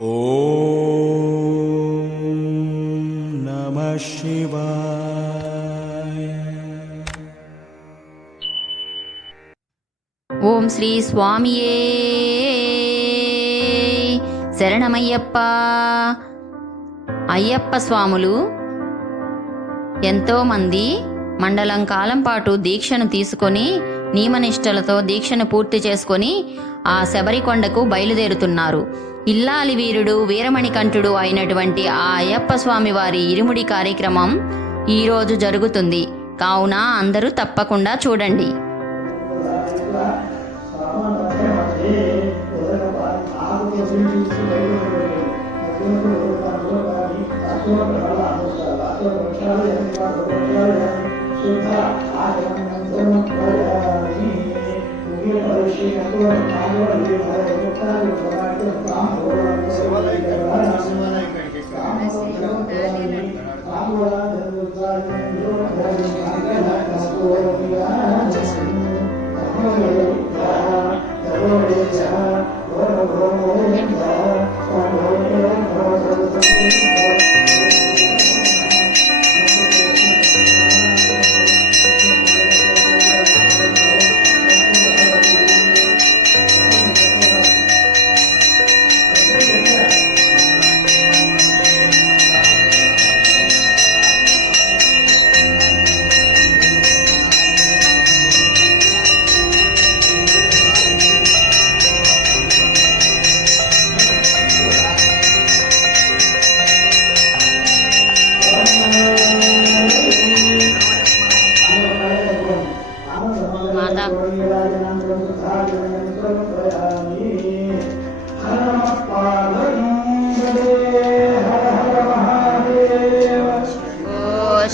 ఓం నమః శివాయ. ఓం శ్రీ స్వామియే శరణమయ్యప్ప. అయ్యప్ప స్వాములు ఎంతోమంది మండలం కాలం పాటు దీక్షను తీసుకొని నియమనిష్టలతో దీక్షను పూర్తి చేసుకొని ఆ శబరికొండకు బయలుదేరుతున్నారు. ఇల్లాలి వీరుడు వీరమణికంఠుడు అయినటువంటి ఆ అయ్యప్ప స్వామి వారి ఇరుముడి కార్యక్రమం ఈరోజు జరుగుతుంది. కావున అందరూ తప్పకుండా చూడండి.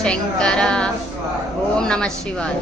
శంకర. ఓం నమః శివాయ.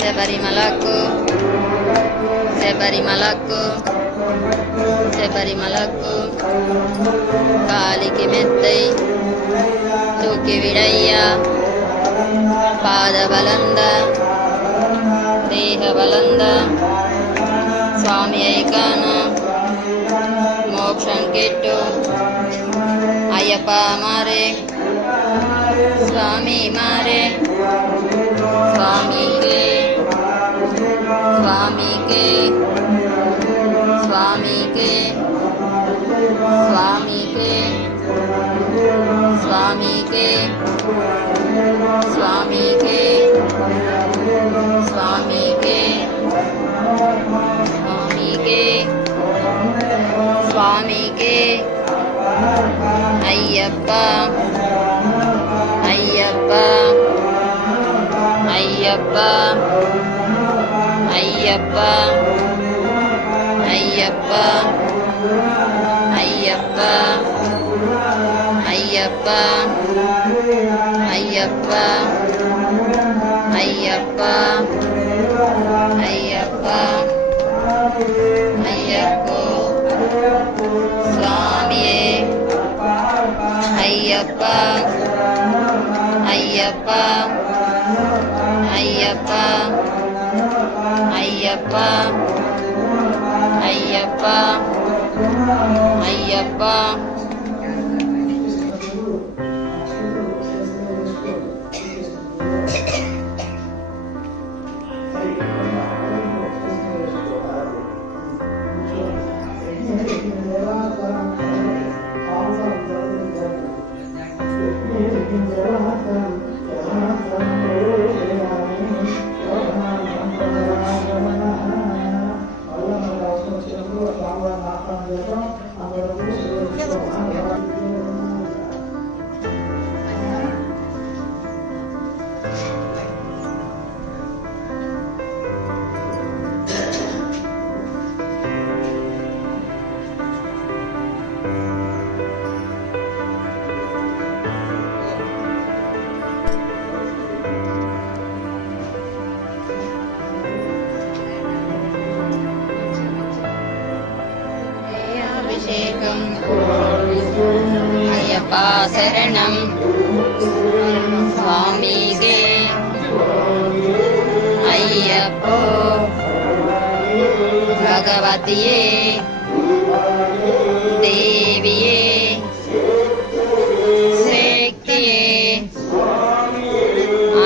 శబరిమలకు శబరిమలకు శబరిమలకు కాలికి మెత్తై తూకి విడయ్య పాదబలంద దేహబలంద స్వామి ఐకాన మోక్షం కెట్టు అయ్యప్ప మారే స్వామి మారే స్వామికే స్వామికే స్వామికే స్వామికే స్వామికే స్వామికే స్వామికే స్వామికే అయ్యప్ప అయ్యప్ప అయ్యప్ప అయ్యప్ప అయ్యప్ప అయ్యప్ప అయ్యప్ప అయ్యప్ప అయ్యప్ప అయ్యప్ప స్వామియే అయ్యప్ప అయ్యప్ప అయ్యప్ప అయ్యప్ప అయ్యప్ప అయ్యప్ప అభిషేకం అయ్యప్ప శరణం స్వామిగే అయ్యప్ప భగవతియే దేవియే శక్తియే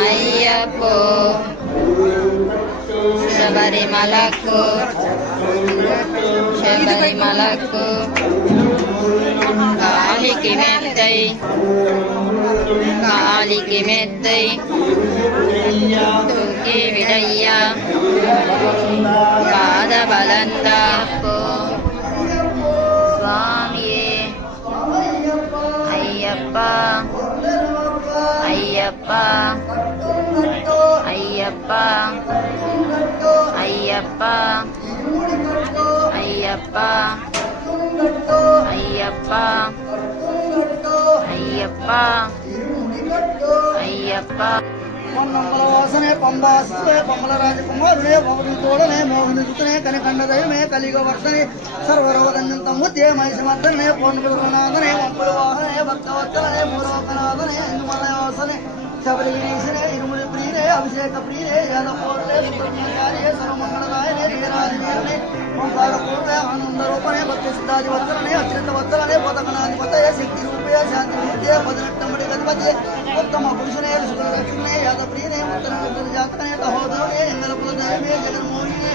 అయ్యప్ప శబరిమలకు శబరిమలకు కాలికి మెత్తై కాలికి మెత్తై తూకి విడయ్యా పాదబలందా స్వామియే అయ్యప్ప అయ్యప్ప అయ్యప్ప అయ్యప్ప అయ్యప్ప అయ్యప్ప అయ్యప్ప అయ్యప్ప వాసనే పంబాసునే పంబల రాజకుమారునే భవని తోడనే మోహని సుతనే కనికండ దైవమే కలిగ వర్షనే సర్వరోగదంతం ముద్దే మహిషమర్దనే పూర్ణనాథనే వంపుల వాహనే భక్తవత్తలనే మూలోకనాథనే ఇందుమలవాసనే శబరి గిరీశనే ఇరుముడి ప్రియనే అభిషేక ప్రియనే యాదపోర్లే సుబ్రహ్మణ్యాలే సర్వమంగళదాయనే వీరాదివీరనే ఓంకార పూర్ణే ఆనంద రూపనే భక్తి సిద్ధాది వత్తలనే అత్యంత వత్తలనే పదకనాధిపతయ శక్తి రూపే శాంతి మూర్తియే పదినెట్టంబడి గతిపతి ఉత్తమ పురుషనే సుఖలక్ష్మణే యాదప్రియనే ఉత్తర జాతకనే కహోదరుడే ఎంగలపుల దైవమే జగన్మోహినే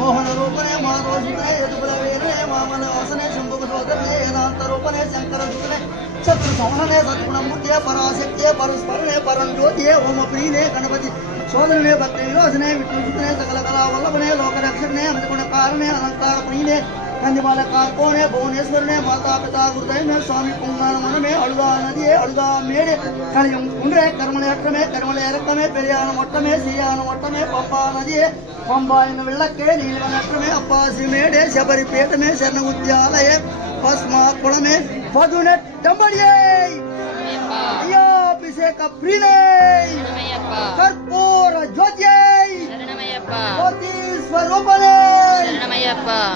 మోహన రూపనే మాధోషితనే యదుకుల వీరనే వామన వాసనే శంభుక సోదరనే వేదాంత రూపనే శంకర సుతనే శత్రు సంహరణే సద్గుణమూర్తియే పరాశక్తియే పరస్పరనే పరంజ్యోతియే ఓమ ప్రియనే గణపతి సోదరునే భక్తి విలోచనే విష్ణుసుతనే సకల కళా వల్లభనే లోకరక్షణే అమితగుణ కారణే అలంకార ప్రియనే కందిమాల కార్కోనే భువనేశ్వరునే మాతాపితా గురుదైవమే స్వామి పొంగానమనమే అழுகா நதியே அழுகா மேடு கலியும் குன்றே கர்மல ஏற்றமே கர்மல இறக்கமே பெரியான மொட்டமே சீயான மொட்டமே பம்பா நதியே பம்பா என்ன வெள்ளக்கே நீலவன ஏற்றமே அப்பாசி மேடே சபரி பேட்டமே சரணகுத்தியாலயே பஸ்மா குளமே பதுனெட்டம்படியே ஐயா அபிஷேக பிரினை கற்பூர ஜோதியை ಜ್ಯೋತಿ ಸ್ವರೂಪನೇ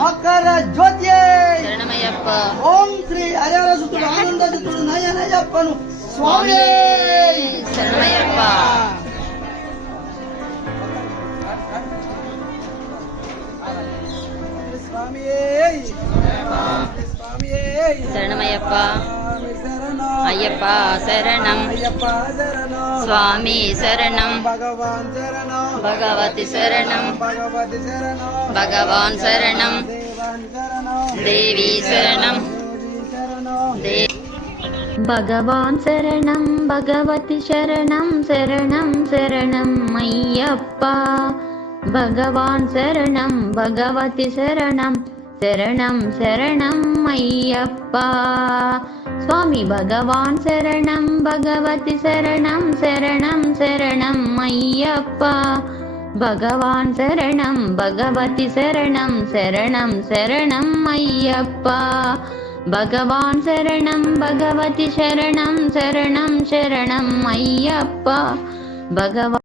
ಮಕರ ಜ್ಯೋತಿಯೇ ಓಂ ಶ್ರೀ ಹರಿಹರ ಸುತ್ತುಡು ಆನಂದ ಸುತ್ತುಡು ನಯನಯ್ಯಪ್ಪನು ಸ್ವಾಮಿ ಶರಣಮಯ್ಯಪ್ಪ శరణమయ్యప్ప అయ్యప్ప శరణం స్వామి శరణం భగవతి శరణం భగవాన్ శరణం దేవి శరణం భగవాన్ శరణం భగవతి శరణం శరణం శరణం అయ్యప్ప భగవాన్ శరణం భగవతి శరణం శరణం శరణం అయ్యప్ప. స్వామి భగవాన్ శరణం, భగవతి శరణం శరణం శరణం అయ్యప్ప. భగవాన్ శరణం, భగవతి శరణం శరణం శరణం అయ్యప్ప. భగవాన్ శరణం, భగవతి శరణం శరణం శరణం అయ్యప్ప. భగవాన్